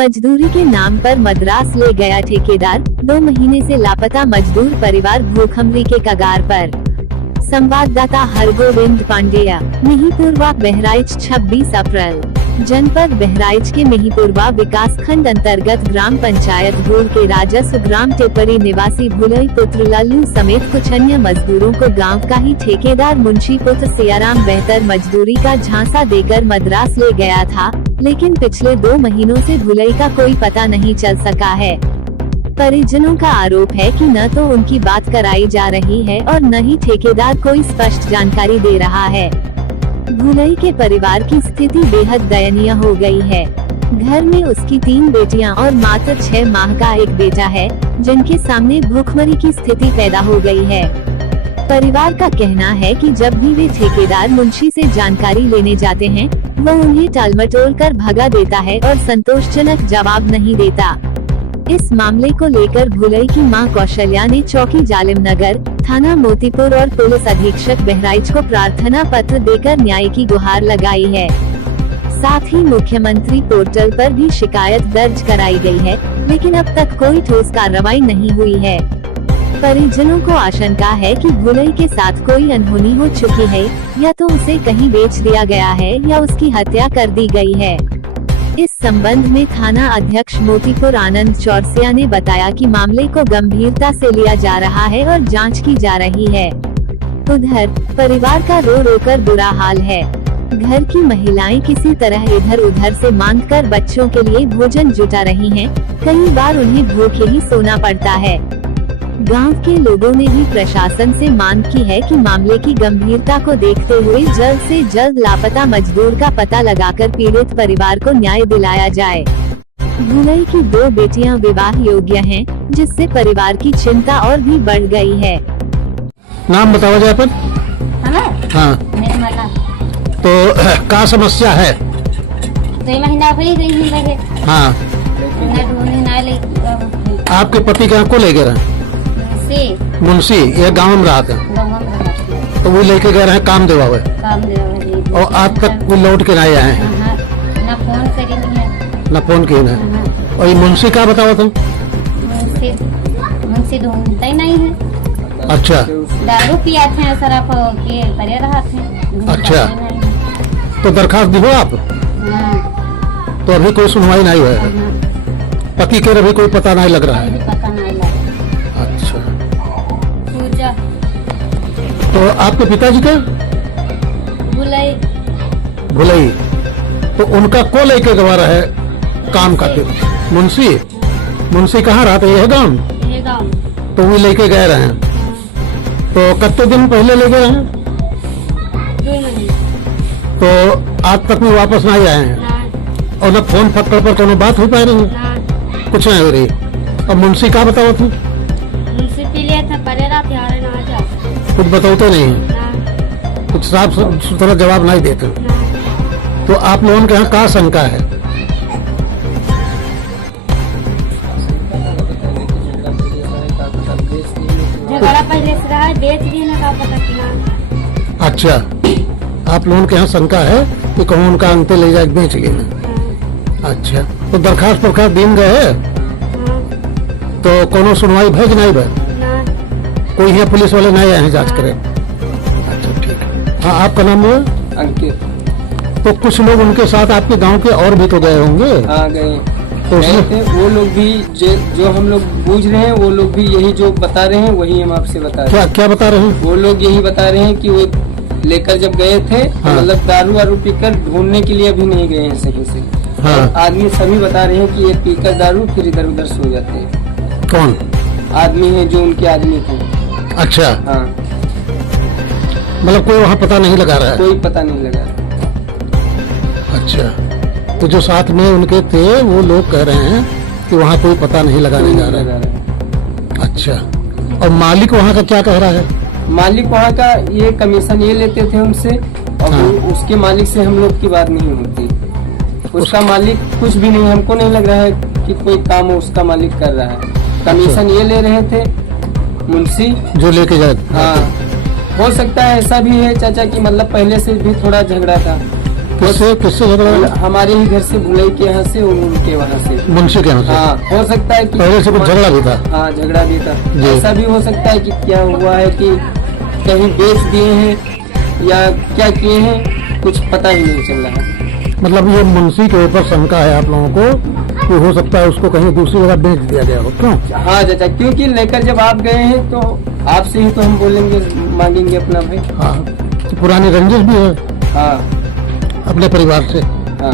मजदूरी के नाम पर मद्रास ले गया ठेकेदार, 2 महीने से लापता मजदूर परिवार भूखमरी के कगार पर। संवाददाता हरगोविंद पांडेया, मिहीपुरवा बहराइच 26 अप्रैल। जनपद बहराइच के मिहीपुरवा विकास खंड अंतर्गत ग्राम पंचायत भूर के राजस्व ग्राम टेपरी निवासी भुलई पुत्र लल्लू समेत कुछ अन्य मजदूरों को गांव का ही ठेकेदार मुंशी पुत्र सियाराम बेहतर मजदूरी का झांसा देकर मद्रास ले गया था, लेकिन पिछले 2 महीनों से भुलई का कोई पता नहीं चल सका है। परिजनों का आरोप है कि न तो उनकी बात कराई जा रही है और न ही ठेकेदार कोई स्पष्ट जानकारी दे रहा है। भुलई के परिवार की स्थिति बेहद दयनीय हो गई है। घर में उसकी 3 बेटियां और मात्र 6 माह का एक बेटा है, जिनके सामने भूखमरी की स्थिति पैदा हो गई है। परिवार का कहना है कि जब भी वे ठेकेदार मुंशी से जानकारी लेने जाते हैं, वह उन्हें टालमटोल कर भगा देता है और संतोषजनक जवाब नहीं देता। इस मामले को लेकर भुलई की मां कौशल्या ने चौकी जालिम नगर, थाना मोतीपुर और पुलिस अधीक्षक बहराइच को प्रार्थना पत्र देकर न्याय की गुहार लगाई है। साथ ही मुख्यमंत्री पोर्टल पर भी शिकायत दर्ज कराई गई है, लेकिन अब तक कोई ठोस कार्रवाई नहीं हुई है। परिजनों को आशंका है कि भुलई के साथ कोई अनहोनी हो चुकी है, या तो उसे कहीं बेच दिया गया है या उसकी हत्या कर दी गई है। इस संबंध में थाना अध्यक्ष मोतीपुर आनंद चौरसिया ने बताया कि मामले को गंभीरता से लिया जा रहा है और जांच की जा रही है। उधर परिवार का रो रो कर बुरा हाल है। घर की महिलाएं किसी तरह इधर उधर से मांगकर बच्चों के लिए भोजन जुटा रही हैं। कई बार उन्हें भूखे ही सोना पड़ता है। गांव के लोगों ने भी प्रशासन से मांग की है कि मामले की गंभीरता को देखते हुए जल्द से जल्द लापता मजदूर का पता लगाकर पीड़ित परिवार को न्याय दिलाया जाए। भुलई की 2 बेटियां विवाह योग्य हैं, जिससे परिवार की चिंता और भी बढ़ गई है। नाम बताओ जय पर। हाँ, तो क्या समस्या है? 2 महीना हो गई लगे। हाँ, आपके पति के को ले गए? मुंशी ये गांव में रहा था, तो वो लेके गए हैं काम देवा हुए, और आज तक वो लौट के नहीं आए हैं। न फोन किए ना। और ये मुंशी क्या बताओ तुम? मुंशी ढूंढता ही नहीं है। अच्छा, दारू पिया थे, शराब के परे रहा थे। अच्छा, तो दरखास्त दिहो आप? तो अभी कोई सुनवाई नहीं हुआ है? पति के अभी कोई पता नहीं लग रहा है? अच्छा, तो आपके पिताजी का? भुलई। तो उनका को लेके गवा रहा है काम करते? मुंशी कहाँ रहते? यह गाँव? तो वो लेके गए रहे हैं। तो कितने दिन पहले ले गए हैं? 2 महीने। तो आज तक में वापस नहीं आए हैं? और न फोन पकड़ पर कोनो बात हो पा रही है? कुछ नहीं हो रही। और मुंशी का बताओ तुम? मुंशी पी लिया था, परे रात यार ना जा। कुछ बताते नहीं, कुछ साफ सुथरा जवाब नहीं देते। तो आप लोगों के यहाँ क्या शंका है? झगड़ा पहले से रहा है, बेच दिए ना, का पता किना। अच्छा, आप लोगों के यहाँ शंका है कि कौन उनका अंत ले जाए बेच लेना? अच्छा, तो दरखास्त प्रखास्त दिन गए है? तो कोनो सुनवाई भय नहीं भय? कोई है पुलिस वाले नहीं आए हैं जांच करें? अच्छा, ठीक है। हाँ, आपका नाम है? अंकित। तो कुछ लोग उनके साथ आपके गांव के और भी तो गए होंगे? हाँ, गए। तो उसमें वो लोग भी जो हम लोग बूझ रहे हैं, वो लोग भी यही जो बता रहे हैं वही हम आपसे बता रहे हैं। क्या बता रहे हैं? वो लोग यही बता रहे हैं कि वो लेकर जब गए थे, हाँ। मतलब दारू वारू पीकर ढूंढने के लिए अभी नहीं गए हैं सही से। हाँ। आदमी सभी बता रहे हैं कि ये पीकर दारू फिर इधर उधर सो जाते हैं। कौन आदमी है जो उनके आदमी थे? अच्छा, हाँ, मतलब कोई वहाँ पता नहीं लगा रहा है? कोई पता नहीं लगा। अच्छा, तो जो साथ में उनके थे वो लोग कह रहे हैं कि वहाँ कोई पता नहीं लगाने जा रहा है। अच्छा, और मालिक वहाँ का क्या कह रहा है? मालिक वहाँ का ये कमीशन ये लेते थे उनसे, और हाँ। उसके मालिक से हम लोग की बात नहीं होती। उसका मालिक कुछ भी नहीं, हमको नहीं लग रहा है कि कोई काम उसका मालिक कर रहा है। कमीशन ये ले रहे थे मुंशी जो लेके जाए। हाँ, हो सकता है ऐसा भी है चाचा कि मतलब पहले से भी थोड़ा झगड़ा था। किससे किससे झगड़ा है? हमारे ही घर से भुलई के यहाँ से और उनके वहाँ से। मुंशी के यहाँ से? हाँ, हो सकता है कि पहले से कुछ झगड़ा भी था? हाँ, झगड़ा भी था। जी। ऐसा भी हो सकता है कि क्या हुआ है कि कहीं बेच दिए हैं या क्या किए हैं, कुछ पता ही नहीं चल रहा है। मतलब ये मुंशी के ऊपर शंका है आप लोगों को कि हो सकता है उसको कहीं दूसरी जगह बेच दिया गया हो, क्यों? हाँ चाचा, क्योंकि लेकर जब आप गए हैं तो आपसे ही तो हम बोलेंगे, मांगेंगे अपना भाई। हाँ, तो पुरानी रंजिश भी है हाँ अपने परिवार से? हाँ।